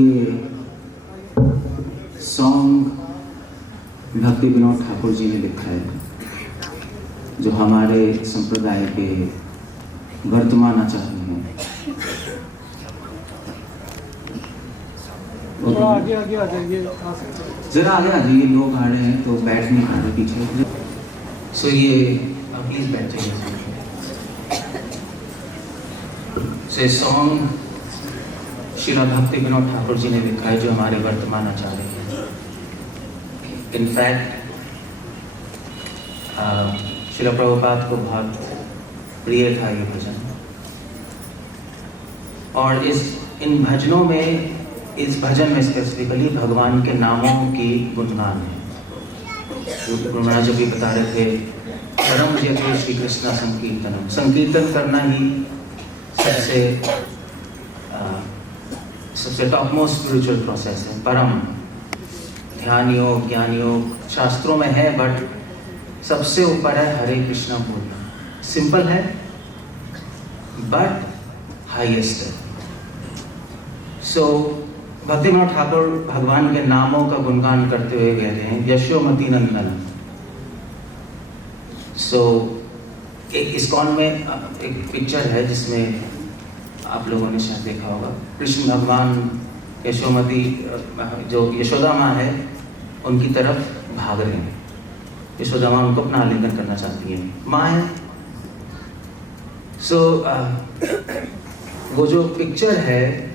ये सॉन्ग भक्ति विनोद ठाकुर जी ने लिखा है, जो हमारे संप्रदाय के वर्तमान आचार्य हैं। आगे आगे आ जाइए, जरा आगे आ जाइए, लोग आ रहे हैं तो बैठ नहीं पा रहे पीछे। सो ये प्लीज बैठ जाइए। से सॉन्ग श्रीला भक्ति विनोद ठाकुर जी ने लिखा है, जो हमारे वर्तमान आचार्य हैं। इनफैक्ट श्रीला प्रभुपाद को बहुत प्रिय था ये भजन, और इन भजनों में, इस भजन में स्पेसिफिकली भगवान के नामों की गुणगान है। गुरु महाराज जी भी बता रहे थे, परम जय श्री कृष्ण संकीर्तनम। संकीर्तन करना ही सबसे टॉप मोस्ट स्पिरिचुअल प्रोसेस है। परम ध्यान योग, ज्ञान योग शास्त्रों में है, बट सबसे ऊपर है हरे कृष्णा बोलना। सिंपल है बट हाईएस्ट है। सो भक्ति विनोद ठाकुर भगवान के नामों का गुणगान करते हुए कह रहे हैं, यशोमती नंदन। सो एक इस्कॉन में एक पिक्चर है जिसमें आप लोगों ने शायद देखा होगा, कृष्ण भगवान यशोमती, जो यशोदा माँ है, उनकी तरफ भाग रहे हैं। यशोदा माँ उनको अपना आलिंगन करना चाहती है, माँ है। सो वो जो पिक्चर है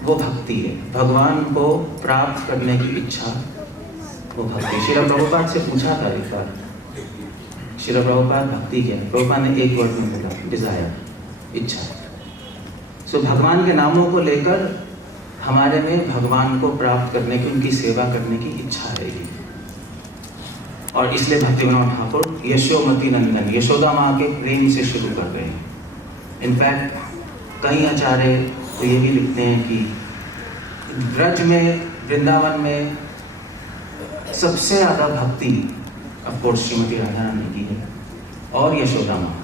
वो भक्ति है, भगवान को प्राप्त करने की इच्छा, वो भक्ति। श्रीला प्रभुपाद से पूछा था एक बार, श्रीला प्रभुपाद भक्ति क्या है? प्रभुपाद ने एक वर्ड में बोला, डिजायर, इच्छा। सो भगवान के नामों को लेकर हमारे में भगवान को प्राप्त करने की, उनकी सेवा करने की इच्छा रहेगी। और इसलिए भक्ति विनोद ठाकुर यशोमती नंदन, यशोदा माँ के प्रेम से शुरू कर रहे हैं। इनफैक्ट कई आचार्य तो ये भी लिखते हैं कि ब्रज में, वृंदावन में सबसे ज़्यादा भक्ति ऑफकोर्स श्रीमती राधा रानी की है और यशोदा माँ।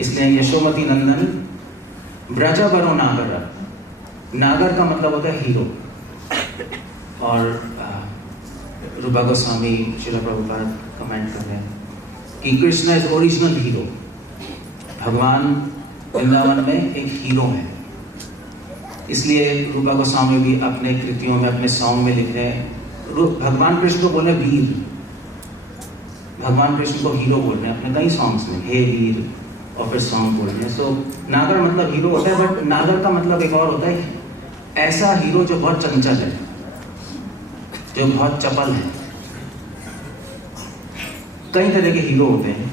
इसलिए यशोमती नंदन ब्रज बरो नागर। नागर का मतलब होता है हीरो। और रूपा गोस्वामी, श्रीला प्रभुपाद कमेंट कर रहे हैं कि कृष्ण इज ओरिजिनल हीरो। भगवान वृंदावन में एक हीरो है। इसलिए रूपा गोस्वामी भी अपने कृतियों में, अपने सॉन्ग में लिख रहे हैं, भगवान कृष्ण को बोले वीर, भगवान कृष्ण को हीरो बोल रहे हैं अपने कई सॉन्ग्स में, हे वीर, और फिर सॉन्ग बोल रहे हैं। सो नागर मतलब हीरो होता है, बट नागर का मतलब एक और होता है, ऐसा हीरो जो बहुत चंचल है, जो बहुत चपल है। कई तरह के हीरो होते हैं,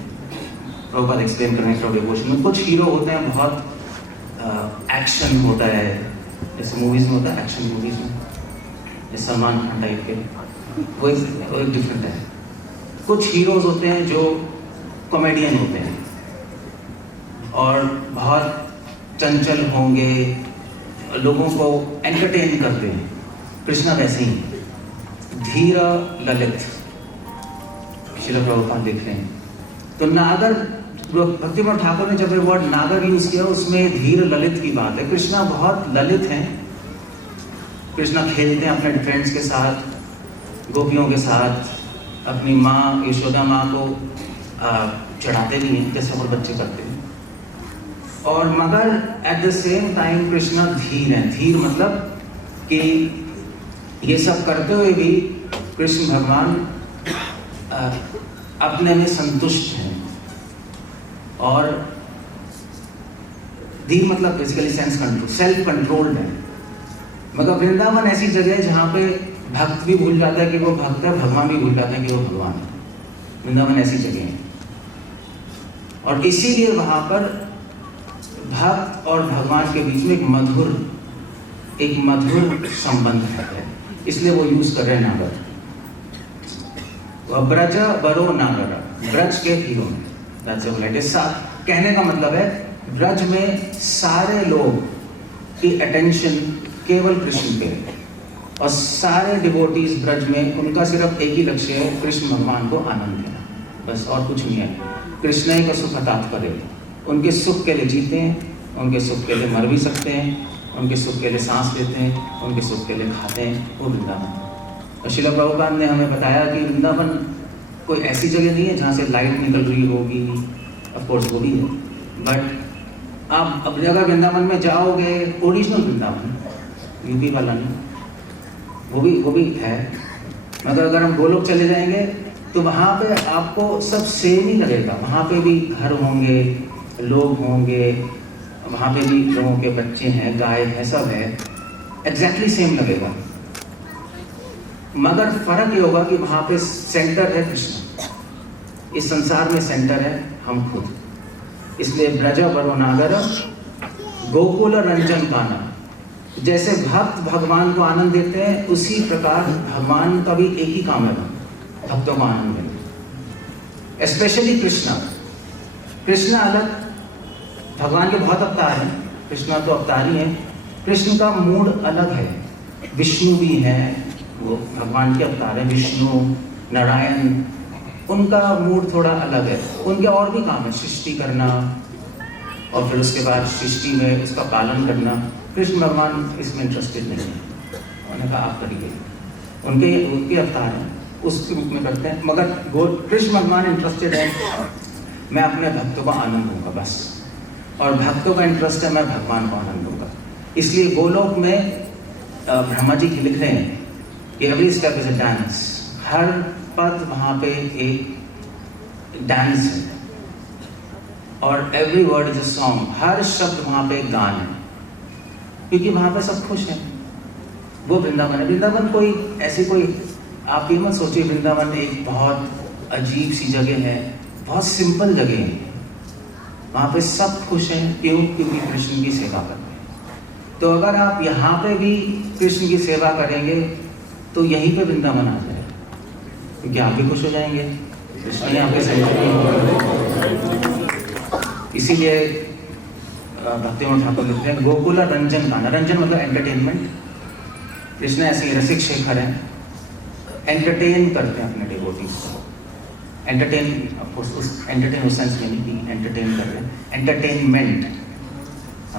प्रभुपाद एक्सप्लेन कर रहे हैं डिवोशन में। कुछ हीरो होते हैं बहुत एक्शन होता है, जैसे मूवीज में होता है एक्शन, मूवीज में जैसे सलमान खान टाइप के, वो एक डिफरेंट है। कुछ हीरोज होते हैं जो कॉमेडियन होते हैं और बहुत चंचल होंगे, लोगों को एंटरटेन करते हैं। कृष्णा वैसे ही धीर ललित, श्रीला प्रभुपाद लिख रहे हैं। तो नागर, भक्ति विनोद ठाकुर ने जब ये वर्ड नागर यूज किया, उसमें धीर ललित की बात है। कृष्णा बहुत ललित हैं। कृष्णा खेलते हैं अपने फ्रेंड्स के साथ, गोपियों के साथ, अपनी माँ यशोदा माँ को चढ़ाते भी हैं जैसे और बच्चे करते हैं। और मगर at the same time Krishna धीर हैं। धीर मतलब कि ये सब करते हुए भी कृष्ण भगवान अपने में संतुष्ट हैं। और धीर मतलब basically sense control, self controlled है। मगर वृंदावन ऐसी जगह है जहाँ पे भक्त भी भूल जाता है कि वो भक्त है, भगवान भी भूल जाता है कि वो भगवान है। वृंदावन ऐसी जगह है, और इसीलिए वहाँ पर भक्त और भगवान के बीच में एक मधुर संबंध है। इसलिए वो यूज कर रहे हैं नागर। ब्रज बरो नागर, ब्रज के हीरो में, कहने का मतलब है ब्रज में सारे लोग की अटेंशन केवल कृष्ण पे, और सारे डिवोटीज ब्रज में उनका सिर्फ एक ही लक्ष्य है, कृष्ण भगवान को आनंद देना, बस और कुछ नहीं है। कृष्ण ही का सुख तात्पर्य, उनके सुख के लिए जीते हैं, उनके सुख के लिए मर भी सकते हैं, उनके सुख के लिए सांस लेते हैं, उनके सुख के लिए खाते हैं, वो वृंदावन। और श्रील प्रभुपाद ने हमें बताया कि वृंदावन कोई ऐसी जगह नहीं है जहाँ से लाइट निकल रही होगी, ऑफ कोर्स वो भी है, बट आप अपनी अगर वृंदावन में जाओगे, ओरिजिनल वृंदावन, यूपी वाला नहीं, वो भी है, मगर अगर हम गोलोक चले जाएंगे तो वहाँ पे आपको सब सेम ही लगेगा। वहाँ पे भी घर होंगे, लोग होंगे, वहाँ पे भी लोगों के बच्चे हैं, गाय है, सब है, एग्जैक्टली सेम लगेगा, मगर फर्क ये होगा कि वहाँ पे सेंटर है कृष्ण, इस संसार में सेंटर है हम खुद। इसलिए ब्रज वरो नागर गोकुल रंजन काना, जैसे भक्त भगवान को आनंद देते हैं, उसी प्रकार भगवान का भी एक ही काम है, भक्तों को आनंद देना। स्पेशली कृष्णा अलग, भगवान के बहुत अवतार हैं, कृष्णा तो अवतार ही है, कृष्ण का मूड अलग है। विष्णु भी है, वो भगवान के अवतार है, विष्णु नारायण, उनका मूड थोड़ा अलग है, उनके और भी काम है, सृष्टि करना और फिर उसके बाद सृष्टि में उसका पालन करना। कृष्ण भगवान इसमें इंटरेस्टेड नहीं है, उन्होंने कहा आप करिए, उनके अवतार हैं, उस रूप में करते हैं, मगर कृष्ण भगवान इंटरेस्टेड है मैं अपने भक्तों को आनंद दूंगा बस, और भक्तों का इंटरेस्ट है मैं भगवान को आनंद दूंगा। इसलिए गोलोक में ब्रह्मा जी लिख रहे हैं कि every step is a dance, हर पद वहाँ पे एक डांस है, और every word is a song, हर शब्द वहाँ पे एक गान है, क्योंकि वहाँ पे सब खुश हैं। वो वृंदावन है। वृंदावन कोई ऐसी कोई आप ये मत सोचिए वृंदावन एक बहुत अजीब सी जगह है, बहुत सिंपल जगह है, वहाँ पे सब खुश हैं। क्यों? क्योंकि कृष्ण की सेवा करते हैं। तो अगर आप यहाँ पे भी कृष्ण की सेवा करेंगे तो यहीं पे वृंदावन आ जाए, क्योंकि आप भी खुश हो जाएंगे, कृष्ण ही आपके सेवा। इसीलिए भक्तिमोहन ठाकुर लिखते हैं गोकुल रंजन गाना, रंजन मतलब एंटरटेनमेंट। कृष्ण ऐसे रसिक शेखर हैं, एंटरटेन करते हैं अपने डिवोटीज को। एंटरटेन उस सेंस में नहीं कि एंटरटेन कर रहे हैं, एंटरटेनमेंट,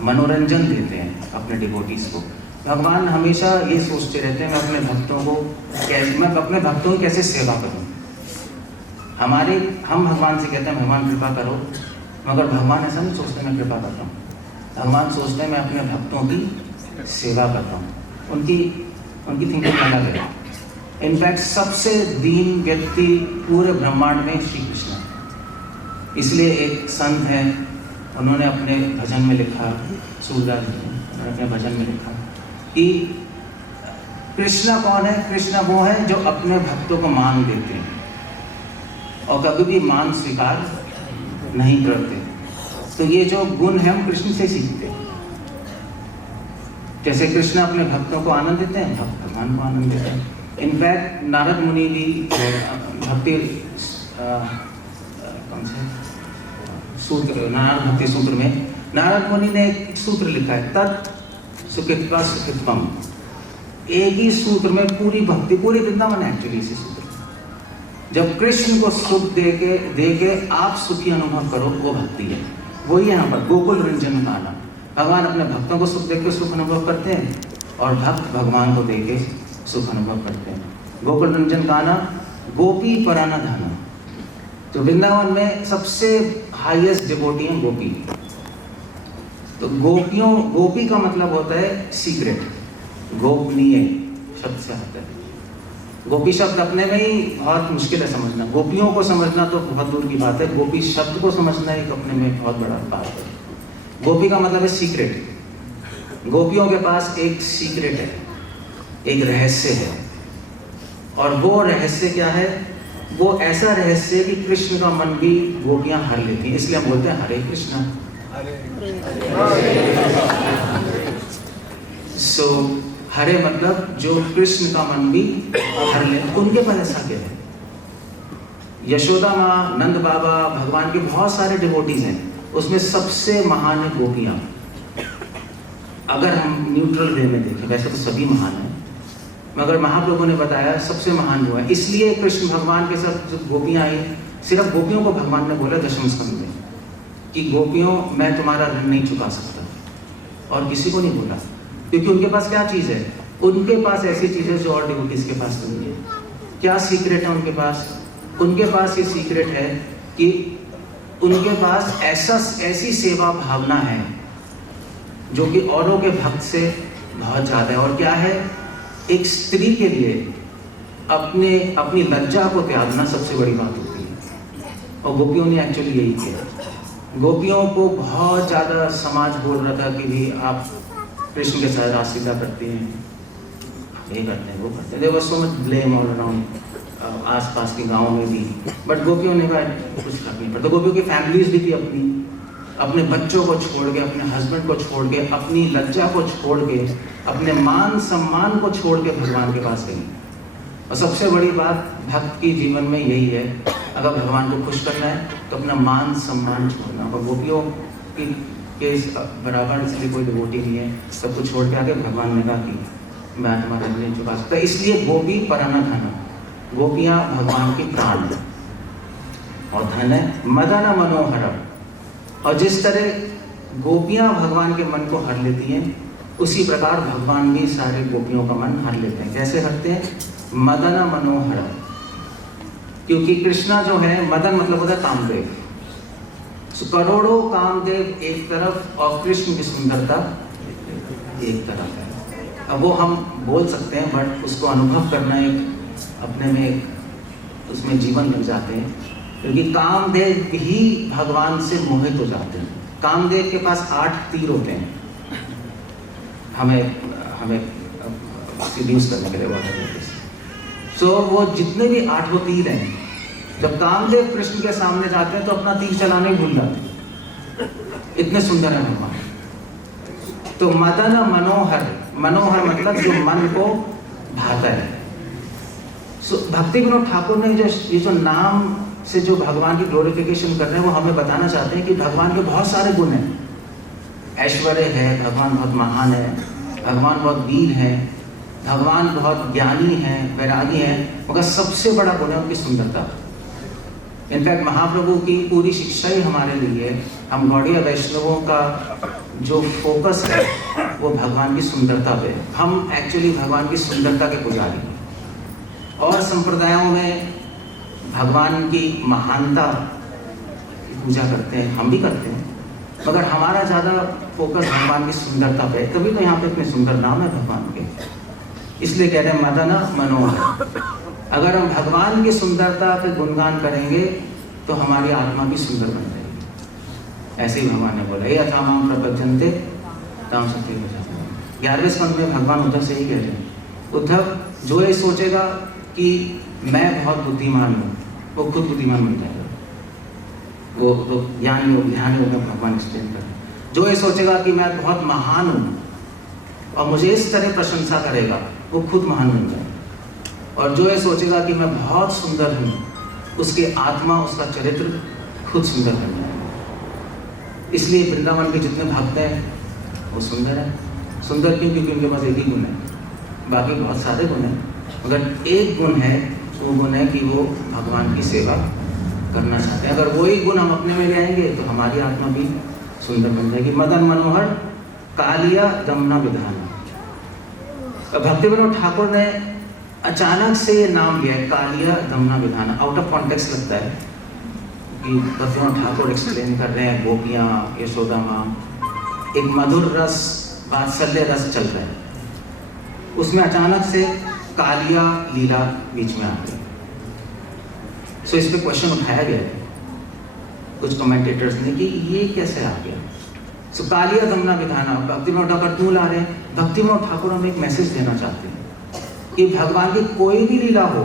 मनोरंजन देते हैं अपने डिवोटीज को। भगवान हमेशा ये सोचते रहते हैं मैं अपने भक्तों की कैसे सेवा करूं। हम भगवान से कहते हैं भगवान कृपा करो, मगर भगवान ऐसा नहीं सोचते मैं कृपा करता हूँ, भगवान सोचते हैं मैं अपने भक्तों की सेवा करता हूँ। उनकी थिंकिंग अलग है। इनफैक्ट सबसे दीन व्यक्ति पूरे ब्रह्मांड में श्री कृष्ण है। इसलिए एक संत है, उन्होंने अपने भजन में लिखा, सूरदास जी ने अपने भजन में लिखा कि कृष्ण कौन है? कृष्ण वो है जो अपने भक्तों को मान देते हैं और कभी भी मान स्वीकार नहीं करते। तो ये जो गुण है हम कृष्ण से सीखते हैं। जैसे कृष्ण अपने भक्तों को आनंद देते हैं, भक्त भगवान को आनंद देते हैं। इनफैक्ट नारद मुनि भी भक्ति सूत्र, नारद भक्ति सूत्र में नारद मुनि ने एक सूत्र लिखा है, तत् सुखित्वा सुखित्वम। एक ही सूत्र में पूरी भक्ति, पूरी वृंदावन है एक्चुअली इसी सूत्र। जब कृष्ण को सुख दे के आप सुखी अनुभव करो, वो भक्ति है। वही यहाँ पर गोकुल रंजन गाना, भगवान अपने भक्तों को सुख दे के सुख अनुभव करते हैं और भक्त भगवान को दे के सुख अनुभव करते हैं। गोकुल रंजन गाना, गोपी पराना धाना। तो वृंदावन में सबसे हाईएस्ट डिवोटी है गोपी। तो गोपी का मतलब होता है सीक्रेट, गोपनीय शब्द से आता है। गोपी शब्द अपने में ही बहुत मुश्किल है समझना, गोपियों को समझना तो बहुत दूर की बात है, गोपी शब्द को समझना एक अपने में बहुत बड़ा बात है। गोपी का मतलब है सीक्रेट। गोपियों के पास एक सीक्रेट है, एक रहस्य है, और वो रहस्य क्या है? वो ऐसा रहस्य है कि कृष्ण का मन भी गोपियां हर लेती हैं। इसलिए हम बोलते हैं हरे कृष्णा। सो हरे मतलब जो कृष्ण का मन भी हर ले। उनके पास ऐसा क्या है? यशोदा माँ, नंद बाबा, भगवान के बहुत सारे डिवोटीज हैं, उसमें सबसे महान है गोपियां। अगर हम न्यूट्रल वे में देखें, वैसे तो सभी महान हैं, मगर महाप्रभु ने बताया सबसे महान जो है। इसलिए कृष्ण भगवान के साथ जो गोपियां आई, सिर्फ गोपियों को भगवान ने बोला दशम स्कंद में कि गोपियों मैं तुम्हारा ऋण नहीं चुका सकता, और किसी को नहीं बोला। क्योंकि उनके पास क्या चीज़ है? उनके पास ऐसी चीज़ है जो और डिवोटीज के पास नहीं है। क्या सीक्रेट है उनके पास? उनके पास ये सीक्रेट है कि उनके पास ऐसी सेवा भावना है जो कि औरों के भक्त से बहुत ज़्यादा है। और क्या है? एक स्त्री के लिए अपनी लज्जा को त्यागना सबसे बड़ी बात होती है। और गोपियों ने एक्चुअली यही किया। गोपियों को बहुत ज़्यादा समाज बोल रहा था कि भी आप कृष्ण के साथ रासलीला करती हैं, ये करते हैं, वो करते हैं। There was so much blame all around, आसपास के गाँव में भी। बट गोपियों ने कहा कुछ फर्क नहीं पड़ता। गोपियों की फैमिलीज भी थी अपने बच्चों को छोड़ के, अपने हस्बैंड को छोड़ के, अपनी लज्जा को छोड़ के, अपने मान सम्मान को छोड़ के भगवान के पास गई। और सबसे बड़ी बात भक्त की जीवन में यही है, अगर भगवान को खुश करना है तो अपना मान सम्मान छोड़ना। और गोपियों की के बराबर इसलिए कोई डिवोटी नहीं है, सब कुछ छोड़ के आके भगवान ने कहा कि मैं तुम्हारे नहीं चुका सकता। इसलिए गोपी पराना धन, गोपियाँ भगवान की प्राण है और धन है मदन मनोहर। और जिस तरह गोपियाँ भगवान के मन को हर लेती हैं, उसी प्रकार भगवान भी सारे गोपियों का मन हर लेते हैं। कैसे हरते हैं? मदन मनोहर। क्योंकि कृष्णा जो है, मदन मतलब होता है कामदेव। करोड़ों कामदेव एक तरफ और कृष्ण की सुंदरता एक तरफ है। अब वो हम बोल सकते हैं, बट उसको अनुभव करना एक अपने में एक उसमें जीवन लग जाते हैं। क्योंकि कामदेव ही भगवान से मोहित हो जाते हैं। कामदेव के पास 8 तीर होते हैं, हमें सीड्यूस करने के लिए। सो वो जितने भी 8 तीर हैं, जब कामदेव कृष्ण के सामने जाते हैं तो अपना तीर चलाने भूल जाते हैं, इतने सुंदर है भगवान। तो मदन मनोहर, मनोहर मतलब जो मन को भाता है। भक्ति विनोद ठाकुर ने ये जो नाम से जो भगवान की ग्लोरिफिकेशन कर रहे हैं, वो हमें बताना चाहते हैं कि भगवान के बहुत सारे गुण हैं। ऐश्वर्य है, भगवान बहुत महान है, भगवान बहुत वीर है, भगवान बहुत ज्ञानी है, वैरागी है, मगर सबसे बड़ा गुण है उनकी सुंदरता। इनफैक्ट महाप्रभु की पूरी शिक्षा ही हमारे लिए, हम गौड़ीय वैष्णवों का जो फोकस है वो भगवान की सुंदरता पे। हम एक्चुअली भगवान की सुंदरता के पुजारी हैं। और संप्रदायों में भगवान की महानता पूजा करते हैं, हम भी करते हैं, मगर हमारा ज़्यादा फोकस भगवान की सुंदरता पे। तभी तो यहाँ पे इतने सुंदर नाम है भगवान के, इसलिए कह रहे हैं मदन मनोहर। अगर हम भगवान की सुंदरता पे गुणगान करेंगे तो हमारी आत्मा भी सुंदर बन जाएगी। ऐसे ही भगवान ने बोला, ये अथामाम प्रपंचन्ते ताम सत्य। 11वें स्कंद में भगवान उद्धव से ही कह रहे हैं, उद्धव जो ये सोचेगा कि मैं बहुत बुद्धिमान हूँ, वो खुद बुद्धिमान बन जाएगा। वो तो ज्ञान योग में भगवान एक्सप्लेन कर रहे हैं। जो ये सोचेगा कि मैं बहुत महान हूँ और मुझे इस तरह प्रशंसा करेगा, वो खुद महान बन जाएगा। और जो ये सोचेगा कि मैं बहुत सुंदर हूँ, उसकी आत्मा, उसका चरित्र खुद सुंदर बन जाएगा। इसलिए वृंदावन के जितने भक्त हैं वो सुंदर हैं। सुंदर क्यों? क्योंकि उनके पास एक ही गुण है, बाकी बहुत सारे गुण हैं, मगर एक गुण है, वो गुण है कि वो भगवान की सेवा करना चाहते हैं। अगर वही गुण हम अपने में ले आएंगे तो हमारी आत्मा भी सुंदर बन जाएगी। मदन मनोहर कालिया दमना विधान। भक्ति विनोद ठाकुर ने अचानक से ये नाम लिया है, कालिया दमना विधान। आउट ऑफ कॉन्टेक्स्ट लगता है कि भक्ति विनोद ठाकुर एक्सप्लेन कर रहे हैं गोपियाँ, यशोदा माँ, एक मधुर रस, वात्सल्य रस चल रहा है, उसमें अचानक से कालिया लीला बीच में आ गई। सो इस पे क्वेश्चन उठाया गया है कुछ कमेंटेटर्स ने कि ये कैसे आ गया। सो कालिया दमना विधाना भक्ति विनोद ठाकुर क्यों ला रहे हैं? भक्ति विनोद ठाकुर हमें एक मैसेज देना चाहते हैं कि भगवान की कोई भी लीला हो,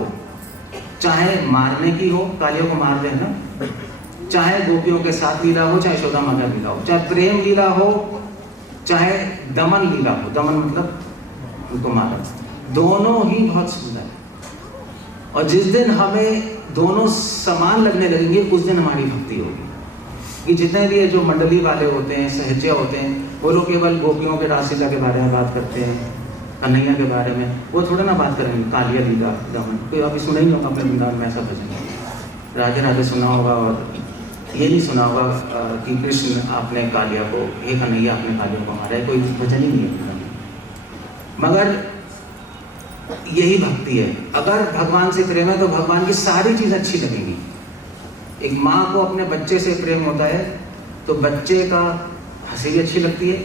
चाहे मारने की हो, कालिया को मार देना, चाहे गोपियों के साथ लीला हो, चाहे यशोदा माता लीला हो, चाहे प्रेम लीला हो, चाहे दमन लीला हो, दमन मतलब उनको मारा, दोनों ही बहुत सुंदर है। और जिस दिन हमें दोनों समान लगने लगेंगे, उस दिन हमारी भक्ति होगी। कि जितने भी जो मंडली वाले होते हैं, सहज्य होते हैं, वो लोग केवल गोपियों के रासलीला के बारे में बात करते हैं, कन्हैया के बारे में, वो थोड़ा ना बात करेंगे कालिया लीला दमन। कोई अभी सुना ही नहीं होगा अपने वृंदावन में ऐसा भजन, राधे राधे सुना होगा, और ये नहीं सुना होगा कि कृष्ण आपने कालिया को, हे कन्हैया आपने कालिया को मारा है, कोई भजन ही नहीं है। मगर यही भक्ति है। अगर भगवान से प्रेम है तो भगवान की सारी चीज़ अच्छी लगेगी। एक माँ को अपने बच्चे से प्रेम होता है तो बच्चे का हंसी भी अच्छी लगती है,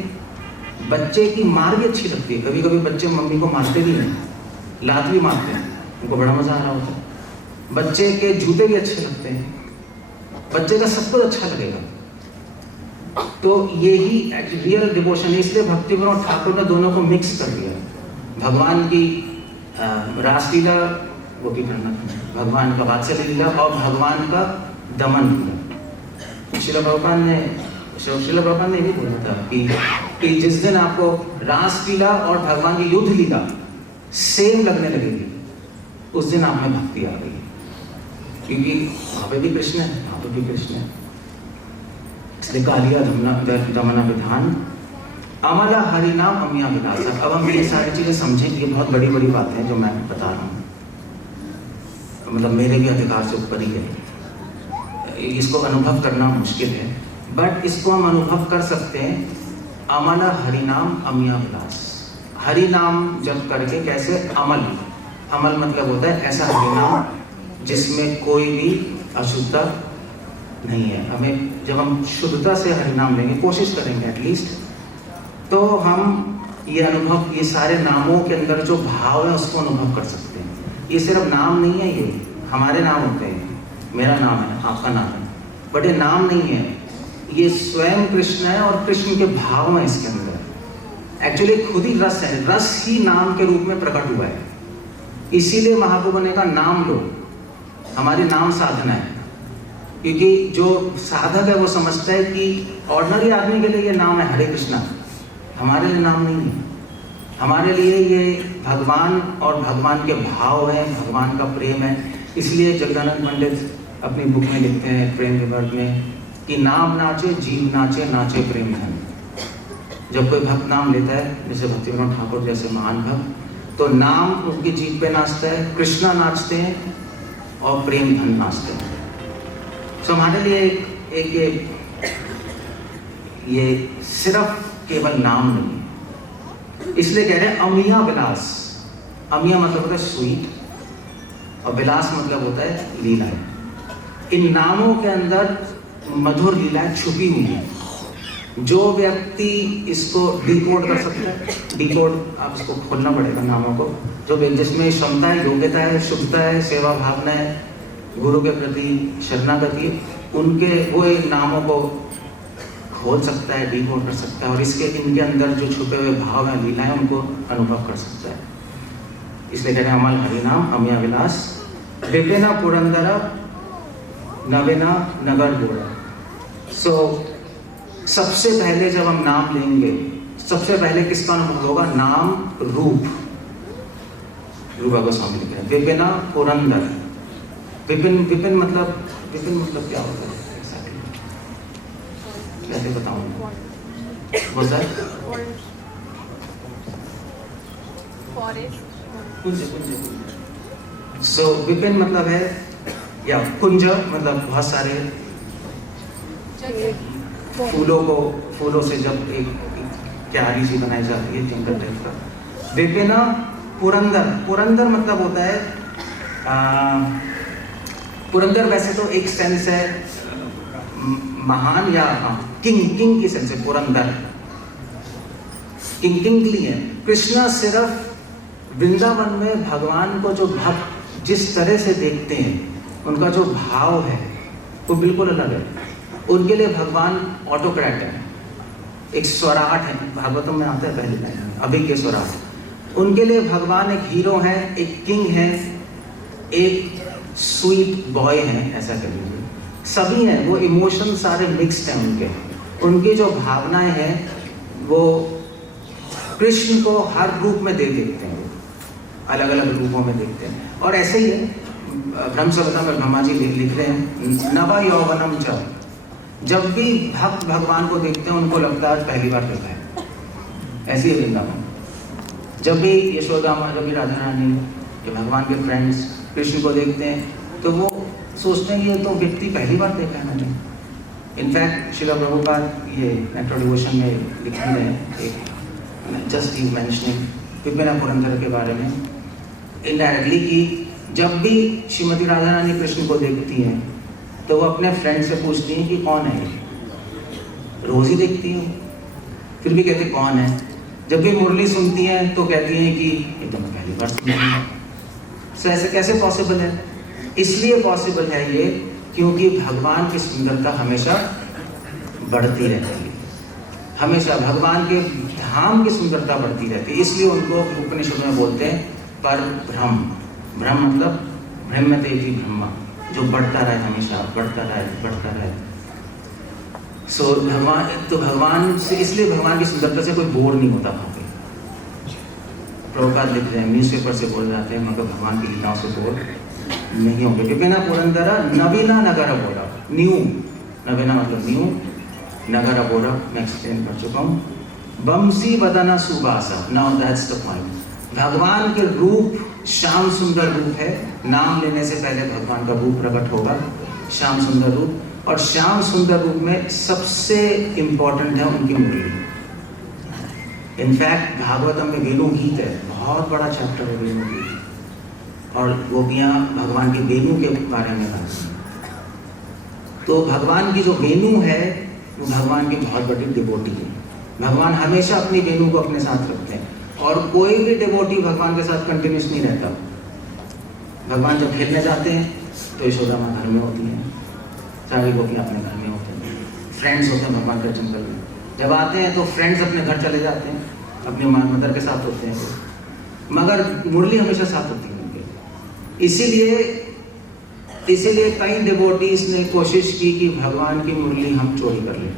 बच्चे की मार भी अच्छी लगती है। कभी कभी बच्चे मम्मी को मारते भी हैं, लात भी मारते हैं, उनको बड़ा मज़ा आ रहा होता है। बच्चे के जूते भी अच्छे लगते हैं, बच्चे का सब कुछ अच्छा लगेगा। तो यही रियल डिवोशन है। इसलिए भक्ति विनोद ठाकुर ने दोनों को मिक्स कर दिया। भगवान की रासलीला वो भी करना था, भगवान का वात्सल्य लीला और भगवान का दमन लीला। श्रील प्रभुपाद ने भी बोला था कि जिस दिन आपको रासलीला और भगवान की युद्ध लीला सेम लगने लगेगी, उस दिन आप में भक्ति आ गई। क्योंकि वहाँ पे भी कृष्ण है, वहाँ पे भी कृष्ण है। इसलिए कालिया दमन विधान अमला हरि नाम अमिया विलास। अब हम ये सारी चीज़ें समझें, ये बहुत बड़ी बड़ी बातें हैं जो मैं बता रहा हूँ, मतलब मेरे भी अधिकार से ऊपर ही है। इसको अनुभव करना मुश्किल है, बट इसको हम अनुभव कर सकते हैं। अमला हरि नाम अमिया विलास। हरि नाम जप करके कैसे? अमल, अमल मतलब होता है ऐसा हरि नाम जिसमें कोई भी अशुद्धता नहीं है। हमें जब हम शुद्धता से हरि नाम लेंगे, कोशिश करेंगे एटलीस्ट, तो हम ये अनुभव, ये सारे नामों के अंदर जो भाव है उसको अनुभव कर सकते हैं। ये सिर्फ नाम नहीं है, ये हमारे नाम होते हैं, मेरा नाम है, आपका नाम है, बट ये नाम नहीं है, ये स्वयं कृष्ण है और कृष्ण के भाव हैं इसके अंदर। एक्चुअली खुद ही रस है, रस ही नाम के रूप में प्रकट हुआ है। इसीलिए महाप्रभु ने कहा नाम लो, हमारी नाम साधना है। क्योंकि जो साधक है वो समझता है कि ऑर्डिनरी आदमी के लिए ये नाम है हरे कृष्णा, हमारे लिए नाम नहीं है। हमारे लिए ये भगवान और भगवान के भाव हैं, भगवान का प्रेम है। इसलिए जगदानंद पंडित अपनी बुक में लिखते हैं प्रेम विवर्त में कि नाम नाचे जीव नाचे, नाचे प्रेम धन। जब कोई भक्त नाम लेता है, जैसे भक्ति विनोद ठाकुर जैसे महान भक्त, तो नाम उनकी जीभ पे नाचता है, कृष्णा नाचते हैं और प्रेम धन नाचते हैं। तो हमारे लिए एक ये सिर्फ केवल नाम नहीं है। इसलिए कह रहे हैं अमिया विलास। अमिया मतलब होता है स्वीट और विलास मतलब होता है लीलाएं। इन नामों के अंदर मधुर लीलाएं छुपी हुई हैं। जो व्यक्ति इसको डिकोड कर सकता है, डिकोड आप इसको खोलना पड़ेगा नामों को, जो जिसमें क्षमता है, योग्यता है, शुद्धता है, सेवा भावना है, गुरु के प्रति शरणागति, उनके वो इन नामों को खोल सकता है, डिकोड कर सकता है और इनके अंदर जो छुपे हुए भाव हैं, लीलाएं, उनको अनुभव कर सकता है। इसलिए कह रहे हैं अमल हरि नाम अमिया विलास, विपिना पुरंदरा नवेना नगर गोड़ा। सो सबसे पहले जब हम नाम लेंगे, सबसे पहले किसका अनुभव होगा? नाम रूप। रूपा गोस्वामी लिख रहे हैं विपिना पुरंदर। विपिन मतलब क्या होता है? कैसे बताऊं? सो विपिन मतलब है, या कुंज मतलब बहुत सारे फूलों से जब एक क्यारी सी बनाई जाती है, जंगल टाइप का। विपिना पुरंदर, पुरंदर मतलब होता है पुरंदर वैसे तो एक सेंस है महान या किंग की सेंस है पुरंदर, किंग के लिए है। कृष्णा सिर्फ वृंदावन में भगवान को जो भक्त जिस तरह से देखते हैं, उनका जो भाव है वो बिल्कुल अलग है। उनके लिए भगवान ऑटोक्रेट है, एक स्वराट है, भागवतम में आता है पहले लाइन, अभी के स्वराट। उनके लिए भगवान एक हीरो है, एक किंग है, एक स्वीट बॉय है, ऐसा कर लीजिए। सभी हैं, वो इमोशन सारे मिक्स्ड हैं उनके। उनकी जो भावनाएं हैं वो कृष्ण को हर रूप में देखते हैं, अलग अलग रूपों में देखते हैं। और ऐसे ही है, ब्रह्म संहिता में ब्रह्मा जी लिख रहे हैं नवा यौवनम च, जब भी भक्त भगवान को देखते हैं उनको लगता है पहली बार देखा है। ऐसी है वृंदावन। जब भी यशोदा माँ, जब भी राधा रानी के भगवान के फ्रेंड्स कृष्ण को देखते हैं तो वो सोचते हैं ये तो व्यक्ति पहली बार देखा है मैंने। इनफैक्ट श्रील प्रभुपाद ये नेक्टर डिवोशन में लिख भी रहे हैं, जस्ट इज मेंशनिंग विपिना पुरंदर के बारे में इनडायरेक्टली कि जब भी श्रीमती राधा रानी कृष्ण को देखती हैं तो वो अपने फ्रेंड से पूछती हैं कि कौन है ये, रोज ही देखती हूँ, फिर भी कहते कौन है। जब भी मुरली सुनती हैं तो कहती हैं कि ये तो मैं पहली बार सुन रही हूँ। सो ऐसे कैसे पॉसिबल है? इसलिए पॉसिबल है ये क्योंकि भगवान की सुंदरता हमेशा बढ़ती रहती है, हमेशा भगवान के धाम की सुंदरता बढ़ती रहती है। इसलिए उनको उपनिषद में बोलते हैं पर ब्रह्म। ब्रह्म मतलब ब्रह्मतेति ब्रह्मा, जो बढ़ता रहे, हमेशा बढ़ता रहे, बढ़ता रहे। सो भगवान से, इसलिए भगवान की सुंदरता से कोई बोर नहीं होता वहाँ पे। प्रभुपाद लिख रहे हैं, न्यूज़पेपर से बोल जाते हैं मगर भगवान की लीलाओं से बोर नहीं होंगे। विपिना पुरंदर नवीना नगर बोरा, न्यू, नवीना मतलब न्यू, नगर बोरा मैं एक्सप्लेन कर चुका हूँ। बंसी वदना सुबासा, नाउ दैट्स द पॉइंट। भगवान के रूप श्याम सुंदर रूप है। नाम लेने से पहले भगवान का रूप प्रकट होगा, श्याम सुंदर रूप। और श्याम सुंदर रूप में सबसे इंपॉर्टेंट है उनकी मुरली। इनफैक्ट भागवतम में वेणु गीत है, बहुत बड़ा चैप्टर है वेणु गीत, और गोपियाँ भगवान के वेणु के बारे में गाती हैं। तो भगवान की जो वेणु है वो भगवान की बहुत बड़ी डिवोटी है। भगवान हमेशा अपनी वेणु को अपने साथ रखते हैं, और कोई भी डिवोटी भगवान के साथ कंटिन्यूस नहीं रहता। भगवान जब खेलने जाते हैं तो यशोदा माँ घर में होती हैं, सारी गोपियाँ अपने घर में होते हैं, फ्रेंड्स होते हैं भगवान के जंगल में। जब आते हैं तो फ्रेंड्स अपने घर चले जाते हैं, अपनी मदर के साथ होते हैं, मगर मुरली हमेशा साथ होती है उनके। इसीलिए कई डिवोटीज ने कोशिश की कि भगवान की मुरली हम चोरी कर लें।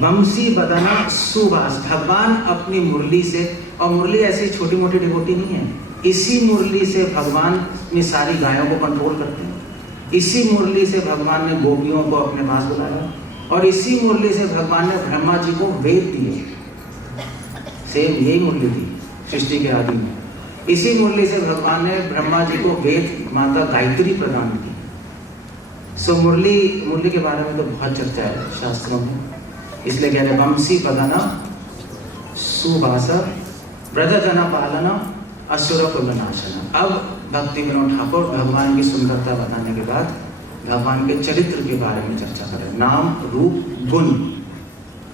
बंसी बदना सुबास, भगवान अपनी मुरली से, और मुरली ऐसी छोटी मोटी डिवोटी नहीं है, इसी मुरली से भगवान अपनी सारी गायों को कंट्रोल करते हैं। इसी मुरली से भगवान ने गोपियों को अपने पास बुलाया, और इसी मुरली से भगवान ने ब्रह्मा जी को वेद दिए। सेम यही मुरली थी सृष्टि के आदि में। इसी मुरली से भगवान ने ब्रह्मा जी को वेद, माता गायत्री प्रदान की। सो मुरली के बारे में तो बहुत चर्चा है शास्त्रों में, इसलिए कह रहे बंसी बदना सुबासा ब्रज जना पालना असुर कुलनाशना। अब भक्ति विनोद ठाकुर भगवान की सुंदरता बताने के बाद भगवान के चरित्र के बारे में चर्चा करें। नाम, रूप, गुण।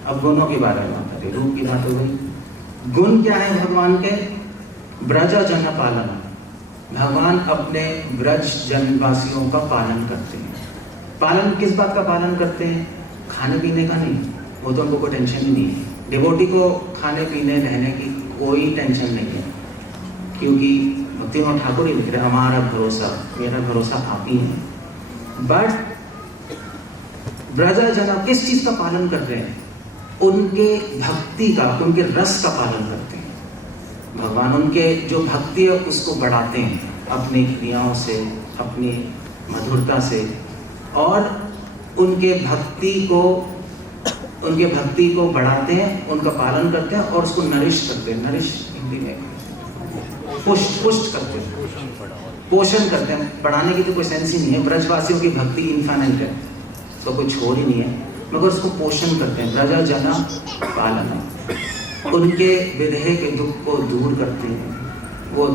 अब गुणों के बारे में बात करें, रूप की बात हो गई। गुण क्या है भगवान के? ब्रज जन पालना, भगवान अपने ब्रज जनवासियों का पालन करते हैं। पालन किस बात का पालन करते हैं? खाने पीने का नहीं, वो तो उनको कोई टेंशन ही नहीं है। डिवोटी को खाने पीने रहने की कोई टेंशन नहीं है, क्योंकि भक्ति विनोद ठाकुर ही लिख रहे हमारा भरोसा, मेरा भरोसा आप ही है। बट ब्रजा जना किस चीज का पालन कर रहे हैं? उनके भक्ति का, उनके रस का पालन करते हैं। भगवान उनके जो भक्ति है उसको बढ़ाते हैं अपनी क्रियाओं से, अपनी मधुरता से, और उनके भक्ति को बढ़ाते हैं, उनका पालन करते हैं और उसको नरिश करते हैं। नरिश हिंदी में पुष्ट करते हैं, पोषण करते हैं। बढ़ाने की तो कोई सेंस ही नहीं है। ब्रजवासियों की भक्ति इनफाइनाइट है, उसका कोई छोर ही नहीं है, मगर उसको पोषण करते हैं। ब्रजा जना पालना, उनके विदेह के दुख को दूर करते हैं। वो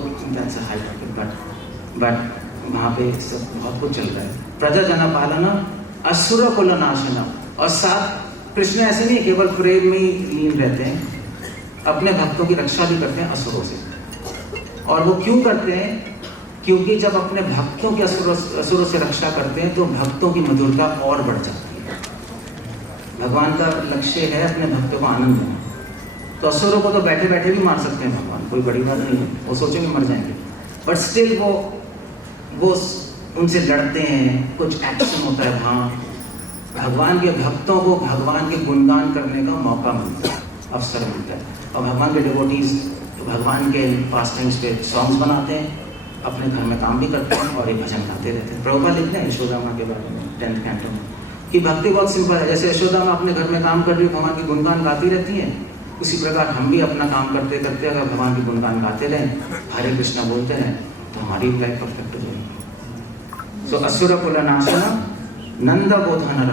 बट वहाँ पे सब बहुत कुछ चल रहा है। प्रजा जना पालना असुर कुल नाशना, और साथ कृष्ण ऐसे नहीं केवल प्रेम में ही लीन रहते हैं, अपने भक्तों की रक्षा भी करते हैं असुरों से। और वो क्यों करते हैं? क्योंकि जब अपने भक्तों की असुरों से रक्षा करते हैं तो भक्तों की मधुरता और बढ़ जाती है। भगवान का लक्ष्य है अपने भक्तों को आनंद देना। तो असुरों को तो बैठे बैठे भी मार सकते हैं भगवान, कोई बड़ी बात नहीं है, वो सोचेंगे मर जाएंगे, बट स्टिल वो उनसे लड़ते हैं, कुछ एक्शन होता है वहाँ। भगवान के भक्तों को भगवान के गुणगान करने का मौका मिलता है, अवसर मिलता है। और भगवान के डिवोटीज भगवान के पास टाइम्स पे सॉन्ग्स बनाते हैं, अपने घर में काम भी करते हैं और ये भजन गाते रहते हैं। प्रभुपाद लिखते हैं यशोदा माँ के बारे में 10th कैंटो में कि भक्ति बहुत सिंपल है। जैसे यशोदा माँ अपने घर में काम कर रही है, भगवान के गुणगान गाती रहती हैं, उसी प्रकार हम भी अपना काम करते करते अगर भगवान के गुणगान गाते रहें, हरे कृष्णा बोलते रहें, तो हमारी लाइफ परफेक्ट हो जाएगी। सो असुर कुल नाशना नंद बोधन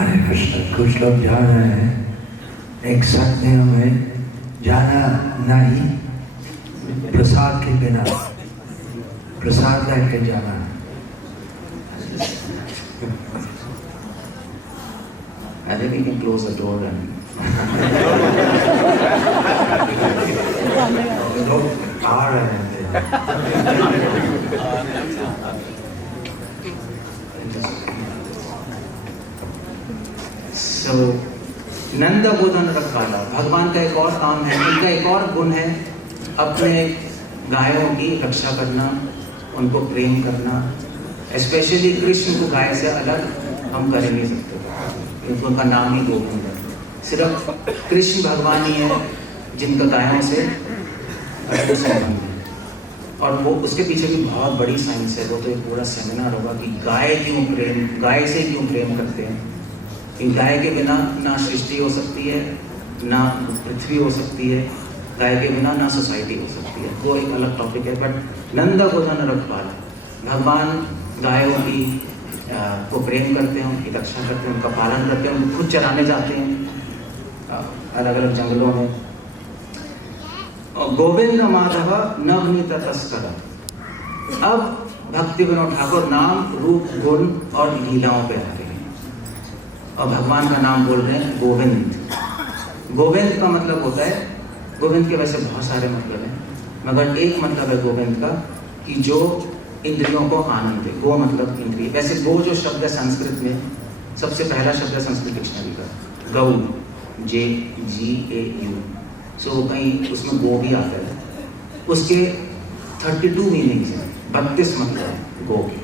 हरे कृष्ण। कुछ लोग जा रहे हैं, एक सत्य में जाना नहीं, प्रसाद के बिना, प्रसाद लेके जाना। I think we can close the door and लोग आ रहे हैं। So, नंद गोधन रखवाला भगवान का एक और काम है, उनका एक और गुण है अपने गायों की रक्षा करना, उनको प्रेम करना। स्पेशली कृष्ण को गाय से अलग हम कर नहीं सकते, क्योंकि उनका नाम ही गोविंद है। सिर्फ कृष्ण भगवान ही है जिनका गायों से संबंध है, और वो उसके पीछे भी बहुत बड़ी साइंस है। वो तो एक पूरा सेमिनार होगा कि गाय से क्यों प्रेम करते हैं। गाय के बिना ना सृष्टि हो सकती है, ना पृथ्वी हो सकती है, गाय के बिना ना सोसाइटी हो सकती है। वो एक अलग टॉपिक है। बट नंद गोधन रखवाला, भगवान गायों की को प्रेम करते हैं, उनकी रक्षा करते हैं, उनका पालन करते हैं, उनको खुद चराने जाते हैं अलग अलग जंगलों में। गोविंद माधव नवनीत तस्कर। अब भक्ति विनोद ठाकुर नाम, रूप, गुण और लीलाओं पे आ रहे हैं, और भगवान का नाम बोल रहे हैं गोविंद। गोविंद का मतलब होता है, गोविंद के वैसे बहुत सारे मतलब हैं, मगर एक मतलब है गोविंद का कि जो इंद्रियों को आनंद दे। गो मतलब इंद्रिय। वैसे गो जो शब्द है संस्कृत में, सबसे पहला शब्द है संस्कृत डिक्शनरी का गौ, GAU। सो कहीं उसमें गो भी आता है। उसके 32 मीनिंग्स हैं, 32 मतलब है गो के।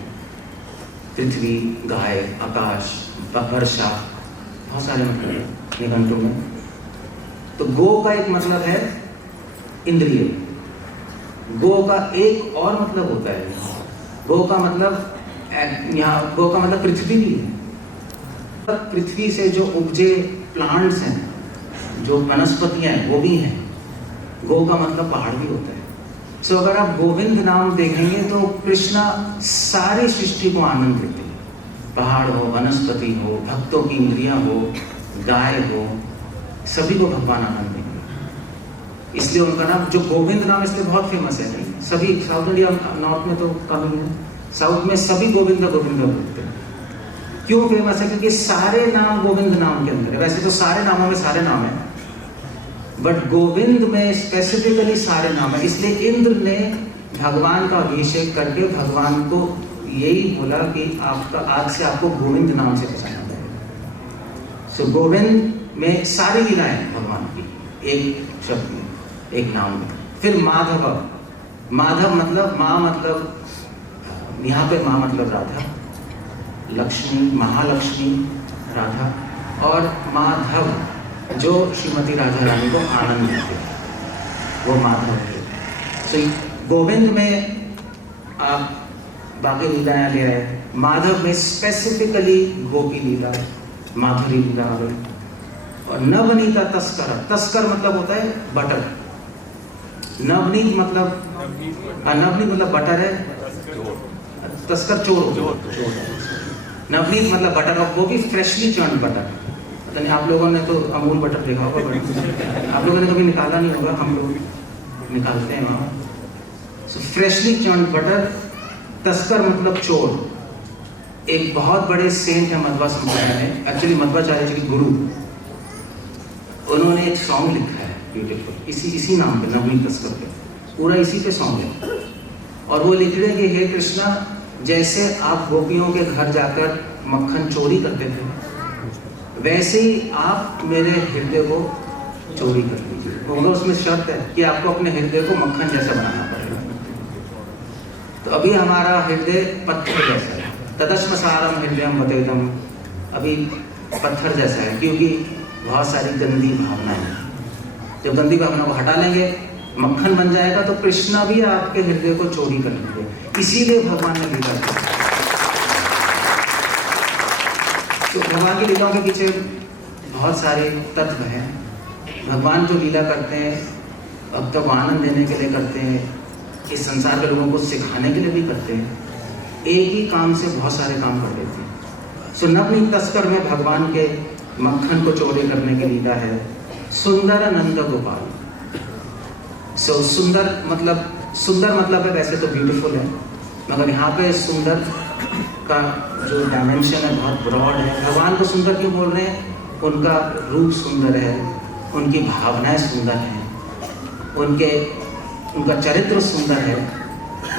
पृथ्वी, गाय, आकाश, वर्षा, बहुत सारे मतलब हैं निघंटु में। तो गो का एक मतलब है इंद्रिय। गो का एक और मतलब होता है, गो का मतलब यहाँ गो का मतलब पृथ्वी भी है। पृथ्वी से जो उपजे प्लांट्स हैं, जो वनस्पतियां हैं, वो भी हैं। गो का मतलब पहाड़ भी होता है। सो अगर आप गोविंद नाम देखेंगे तो कृष्णा सारी सृष्टि को आनंद देते हैं। पहाड़ हो, वनस्पति हो, भक्तों की इंद्रियां हो, गाय हो, सभी को भगवान आनंद देंगे। इसलिए उनका नाम, जो गोविंद नाम इसलिए बहुत फेमस है। नहीं सभी साउथ इंडिया, नॉर्थ में तो कम ही है, साउथ में सभी गोविंद गोविंद बोलते हैं। क्यों फेमस है? क्योंकि सारे नाम गोविंद नाम के अंदर है। वैसे तो सारे नामों में सारे नाम है, बट गोविंद में स्पेसिफिकली सारे नाम है। इसलिए इंद्र ने भगवान का अभिषेक करके भगवान को यही बोला कि आपका आज से आपको गोविंद नाम से पहचाना जाएगा। सो गोविंद में सारी लीलाएं भगवान की एक शब्द में, एक नाम में। फिर माधव, माधव मतलब माँ, मतलब यहाँ पे माँ मतलब राधा, लक्ष्मी, महालक्ष्मी राधा, और माधव जो श्रीमती राधा रानी को आनंद देते हैं, वो माधव है। सो गोविंद में आप बाकी लीलाएं ले आए, माधव में स्पेसिफिकली गोपी लीला, माधुरी लीला आ गई। और नवनीता तस्कर, तस्कर मतलब होता है बटर। नवनीत मतलब नवनीत मतलब बटर है, तस्कर चोर। नवनीत मतलब बटर, और वो भी फ्रेशली चर्न बटर। पता नहीं आप लोगों ने तो अमूल बटर देखा होगा, बट आप लोगों ने कभी निकाला नहीं होगा, हम लोग निकालते हैं वहाँ। सो फ्रेशली चर्न बटर। तस्कर मतलब चोर। एक बहुत बड़े सेंट है मध्वा संप्रदाय में, एक्चुअली मध्वाचार्य जी के गुरु, उन्होंने एक सॉन्ग लिखा है ब्यूटीफुल, इसी नाम पे, नवनीत तस्कर पे, पूरा इसी पे सॉन्ग है। और वो लिख रहे हैं कि हे कृष्णा, जैसे आप गोपियों के घर जाकर मक्खन चोरी करते थे, वैसे ही आप मेरे हृदय को चोरी कर लीजिए। मगर उसमें शर्त है कि आपको अपने हृदय को मक्खन जैसा बनाना पड़ेगा। तो अभी हमारा हृदय पत्थर जैसा है, तदश्मसारम हृदयम वतेदम, अभी पत्थर जैसा है, क्योंकि बहुत सारी गंदी भावनाएं हैं। जब गंदी भावना को हटा लेंगे, मक्खन बन जाएगा, तो कृष्णा भी आपके हृदय को चोरी कर लेंगे। इसीलिए भगवान ने लीला की। तो भगवान की लीलाओं के पीछे बहुत सारे तत्व हैं। भगवान जो लीला करते हैं, अब तक आनंद देने के लिए करते हैं, इस संसार के लोगों को सिखाने के लिए भी करते हैं। एक ही काम से बहुत सारे काम कर देते हैं। सो नवनीत तस्कर में भगवान के मक्खन को चोरी करने की लीला है। सुंदर नंद गोपाल। सो सुंदर मतलब है, वैसे तो ब्यूटीफुल है, मगर यहाँ पे सुंदर का जो डायमेंशन है बहुत ब्रॉड है। भगवान को सुंदर क्यों बोल रहे हैं? उनका रूप सुंदर है, उनकी भावनाएं सुंदर हैं, उनका चरित्र सुंदर है।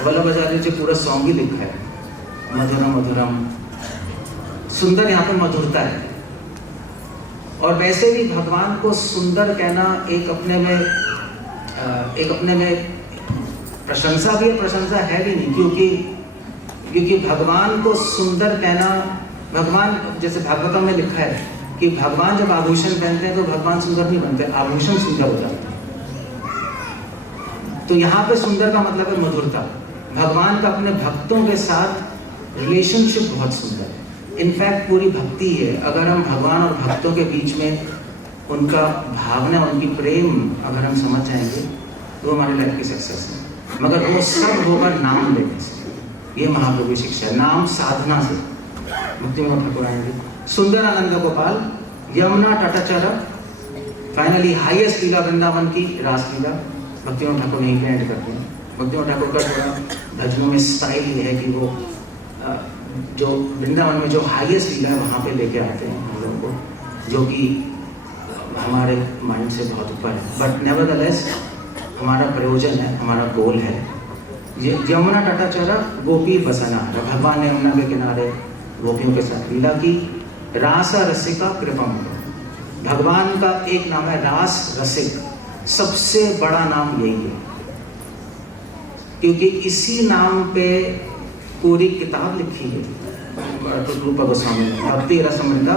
वल्लभ आचार्य जी पूरा सॉन्ग ही लिखा है, मधुरम मधुरम। सुंदर यहाँ पे मधुरता है। और वैसे भी भगवान को सुंदर कहना एक अपने में प्रशंसा भी है, प्रशंसा है भी नहीं, क्योंकि भगवान को सुंदर कहना, भगवान जैसे भागवतम में लिखा है कि भगवान जब आभूषण पहनते हैं तो भगवान सुंदर नहीं बनते, आभूषण सुंदर हो जाते हैं। तो यहाँ पे सुंदर का मतलब है मधुरता। भगवान का अपने भक्तों के साथ रिलेशनशिप बहुत सुंदर है। इनफैक्ट पूरी भक्ति है। अगर हम भगवान और भक्तों के बीच में उनका भावना, उनकी प्रेम अगर हम समझ जाएंगे तो हमारी लाइफ की सक्सेस है। मगर वो सब होगा नाम लेने से। ये महाप्रभु की शिक्षा है, नाम साधना से मुक्ति में ठाकुर आएंगे। सुंदर आनंद गोपाल, यमुना तटचर, फाइनली हाईएस्ट लीला वृंदावन की रासलीला भक्तिनाथ ठाकुर यहीं पे एंड करते हैं। भक्तिनाथ ठाकुर का थोड़ा भजनों में स्टाइल ये है कि वो जो वृंदावन में जो हाईएस्ट लीला है वहाँ पे लेके आते हैं हम लोगों को, जो कि हमारे माइंड से बहुत ऊपर है। बट नेवरदलेस हमारा प्रयोजन है, हमारा गोल है। ये यमुना तटचर गोपी बसना है। भगवान ने यमुना के किनारे गोपियों के साथ लीला की। रास रसिका कृपम, भगवान का एक नाम है रास रसिक, सबसे बड़ा नाम यही है, क्योंकि इसी नाम पे पूरी किताब लिखी है रूप गोस्वामी ने, भक्ति रसमृता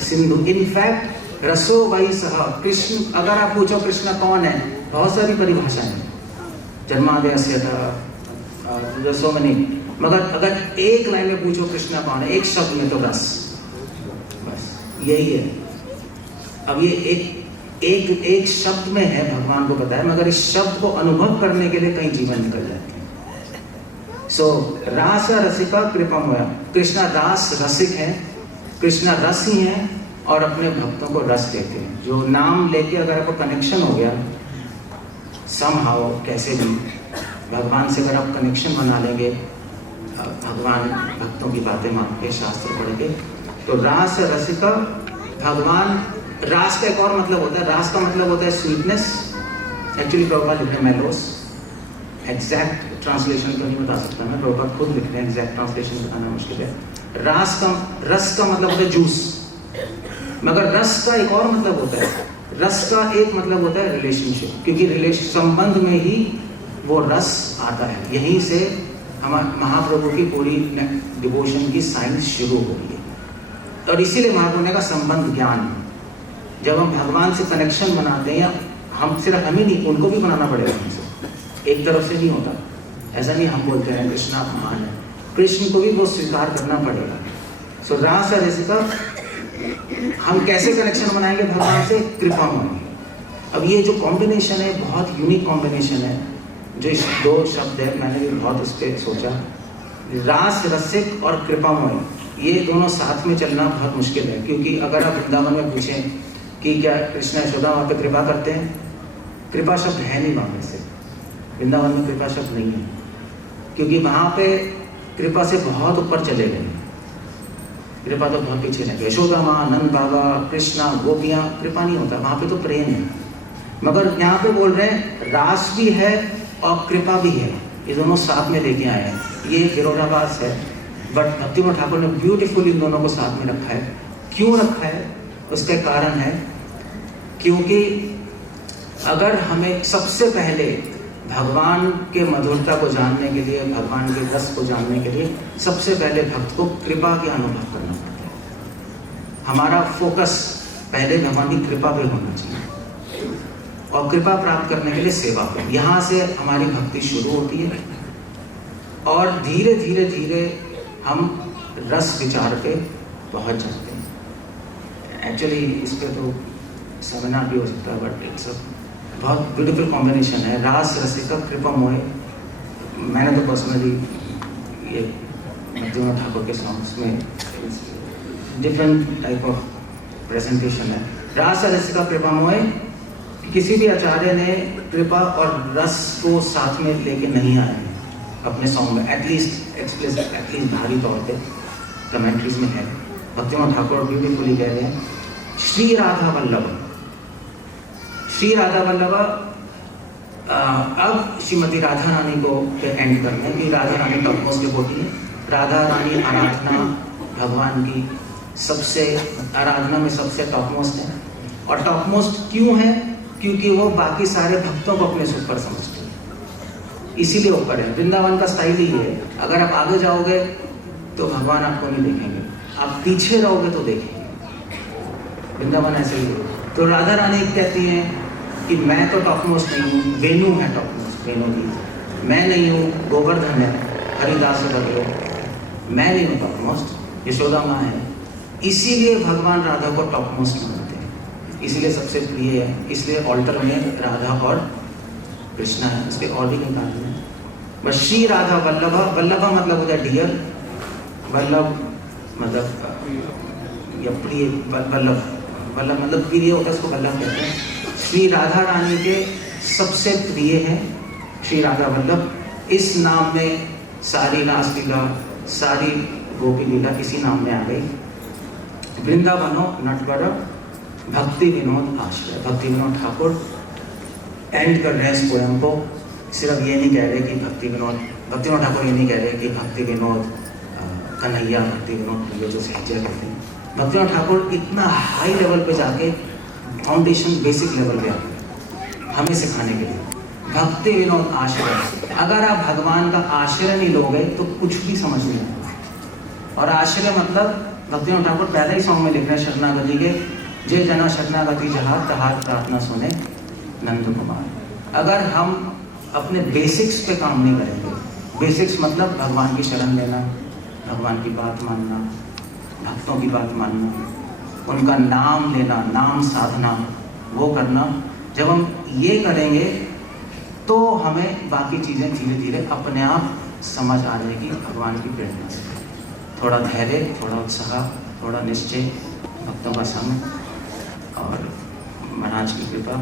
सिंधु। इनफैक्ट रसो वही सह कृष्ण, अगर आप पूछो कृष्ण कौन है, बहुत सारी परिभाषाएं हैं, जन्मादयस्य रसो मनी, मगर अगर एक लाइन में पूछो कृष्ण कौन है, एक शब्द में, तो बस यही है। अब ये एक शब्द में है, भगवान को पता है, मगर इस शब्द को अनुभव करने के लिए कई जीवन निकल जाते हैं। सो रास रसिका कृपम हुआ, कृष्णा रास रसिक हैं, कृष्णा रस ही हैं और अपने भक्तों को रस देते हैं। जो नाम लेके अगर आपको कनेक्शन हो गया समहाउ, कैसे भी भगवान से अगर आप कनेक्शन बना लेंगे, भगवान भक्तों की बातें मान के शास्त्र पढ़ के, तो रास रसिका भगवान। रास का एक और मतलब होता है, रास का मतलब होता है स्वीटनेस। एक्चुअली प्रभुपाद लिख रहे हैं मेलोस, एग्जैक्ट ट्रांसलेशन तो नहीं बता सकता मैं, प्रभुपाद खुद लिख रहे हैं, एग्जैक्ट ट्रांसलेशन बताना मुश्किल है। रस का मतलब होता है जूस, मगर रस का एक और मतलब होता है, रस का एक मतलब होता है रिलेशनशिप, क्योंकि संबंध में ही वो रस आता है। यहीं से हमारे महाप्रभु की पूरी डिवोशन की साइंस शुरू हो गई है। और इसीलिए महाप्रभु का संबंध ज्ञान, जब हम भगवान से कनेक्शन बनाते हैं, या हम सिर्फ हमें नहीं, उनको भी बनाना पड़ेगा हमसे, एक तरफ से नहीं होता। ऐसा नहीं हम बोलते हैं कृष्ण आप महान है, कृष्ण को भी वो स्वीकार करना पड़ेगा। सो रास और रसिका, हम कैसे कनेक्शन बनाएंगे भगवान से? कृपा होगी। अब ये जो कॉम्बिनेशन है बहुत यूनिक कॉम्बिनेशन है, जो इस दो शब्द है, मैंने भी बहुत उस पर सोचा। रास रसिक और कृपामय, ये दोनों साथ में चलना बहुत मुश्किल है, क्योंकि अगर आप वृंदावन में पूछें कि क्या कृष्ण यशोदा वहाँ पे कृपा करते हैं, कृपा शब्द है नहीं वहाँ से, वृंदावन में कृपा शब्द नहीं है, क्योंकि वहाँ पे कृपा से बहुत ऊपर चले गए। कृपा तो बहुत पीछे लगे, यशोदा माँ, नंद बाबा, कृष्णा, गोपियाँ, कृपा नहीं होता वहाँ पे, तो प्रेम है। मगर यहाँ पे बोल रहे हैं रास भी है और कृपा भी है, ये दोनों साथ में लेके आए हैं। ये विरोधाभास है, बट भक्तिनाथ ठाकुर ने ब्यूटीफुल इन दोनों को साथ में रखा है। क्यों रखा है? उसका कारण है क्योंकि अगर हमें सबसे पहले भगवान के मधुरता को जानने के लिए, भगवान के रस को जानने के लिए, सबसे पहले भक्त को कृपा के अनुभव करना पड़ता है। हमारा फोकस पहले भगवान की कृपा पे होना चाहिए, और कृपा प्राप्त करने के लिए सेवा पे। यहाँ से हमारी भक्ति शुरू होती है, और धीरे धीरे धीरे हम रस विचार पे पहुँच जाते हैं। एक्चुअली इस पर तो सेमिनार भी हो सकता है, बट इट्स बहुत ब्यूटीफुल कॉम्बिनेशन है, रास रसिका कृपा मोहे। मैंने तो पर्सनली ये भक्तिनाथ ठाकुर के सॉन्ग्स में डिफरेंट टाइप ऑफ प्रेजेंटेशन है। रास रस का कृपा मोय, किसी भी आचार्य ने कृपा और रस को साथ में लेके नहीं आए अपने सॉन्ग में, एटलीस्ट एक्सप्लिसिट, एटलीस्ट बाहरी तौर पे कमेंट्रीज में है। भक्तिमोहन ठाकुर ब्यूटीफुली कह रहे हैं, श्री राधा वल्लभ, श्री राधा वल्लभ। अब श्रीमती राधा रानी को पे एंड करना है कि Radha Rani top most devotee है। राधा रानी आराधना भगवान की सबसे, आराधना में सबसे टॉप मोस्ट है। और टॉप मोस्ट क्यों है? क्योंकि वो बाकी सारे भक्तों को अपने से ऊपर समझते हैं, इसीलिए ऊपर है। वृंदावन का स्टाइल ही है, अगर आप आगे जाओगे तो भगवान आपको नहीं देखेंगे, आप पीछे रहोगे तो देखेंगे। वृंदावन ऐसे ही है। तो राधा रानी कहती हैं कि मैं तो टॉप मोस्ट नहीं हूँ, वेणु है टॉप मोस्ट, वेणु जी मैं नहीं हूँ, गोवर्धन है, हरिदास बदलो, मैं नहीं हूँ टॉप मोस्ट, यशोदा माँ है। इसीलिए भगवान राधा को टॉप मोस्ट मानते हैं, इसलिए सबसे प्रिय है, इसलिए ऑल्टर में राधा और कृष्णा है, इसके और भी कई कारण हैं। बस श्री राधा वल्लभ, वल्लभ मतलब होता है डियर, वल्लभ मतलब या प्रिय, वल्लभ, वल्लभ मतलब प्रिय होता है, उसको वल्लभ कहते हैं। श्री राधा रानी के सबसे प्रिय हैं श्री राधा वल्लभ। इस नाम में सारी रासलीला, सारी गोपी लीला इसी नाम में आ गई। वृंदावनो नटवर भक्ति विनोद आश्रय। भक्ति विनोद ठाकुर एंड कर रहे हैं इस पोएम को। सिर्फ ये नहीं कह रहे कि भक्ति विनोद ठाकुर ये नहीं कह रहे कि भक्ति विनोद कन्हैया, भक्ति विनोद ये जो सहजय कहते हैं। भक्ति विनोद ठाकुर इतना हाई लेवल पे जाके फाउंडेशन बेसिक लेवल पे आते हमें सिखाने के लिए। भक्ति विनोद आश्रय, अगर आप भगवान का आश्रय नहीं लोगे तो कुछ भी समझ नहीं आएगा। और आश्रय मतलब भक्ति विनोद ठाकुर पहले ही सॉन्ग में लिख रहे हैं शरणागति के, जय जना शरणागति जहाँ तहार प्रार्थना सुने नंद कुमार। अगर हम अपने बेसिक्स पे काम नहीं करेंगे, बेसिक्स मतलब भगवान की शरण लेना, भगवान की बात मानना, भक्तों की बात मानना, उनका नाम लेना, नाम साधना, वो करना, जब हम ये करेंगे तो हमें बाकी चीज़ें धीरे धीरे अपने आप समझ आ जाएगी भगवान की प्रेरणा से। थोड़ा धैर्य, थोड़ा उत्साह, थोड़ा निश्चय, भक्तों का संग और महाराज की कृपा।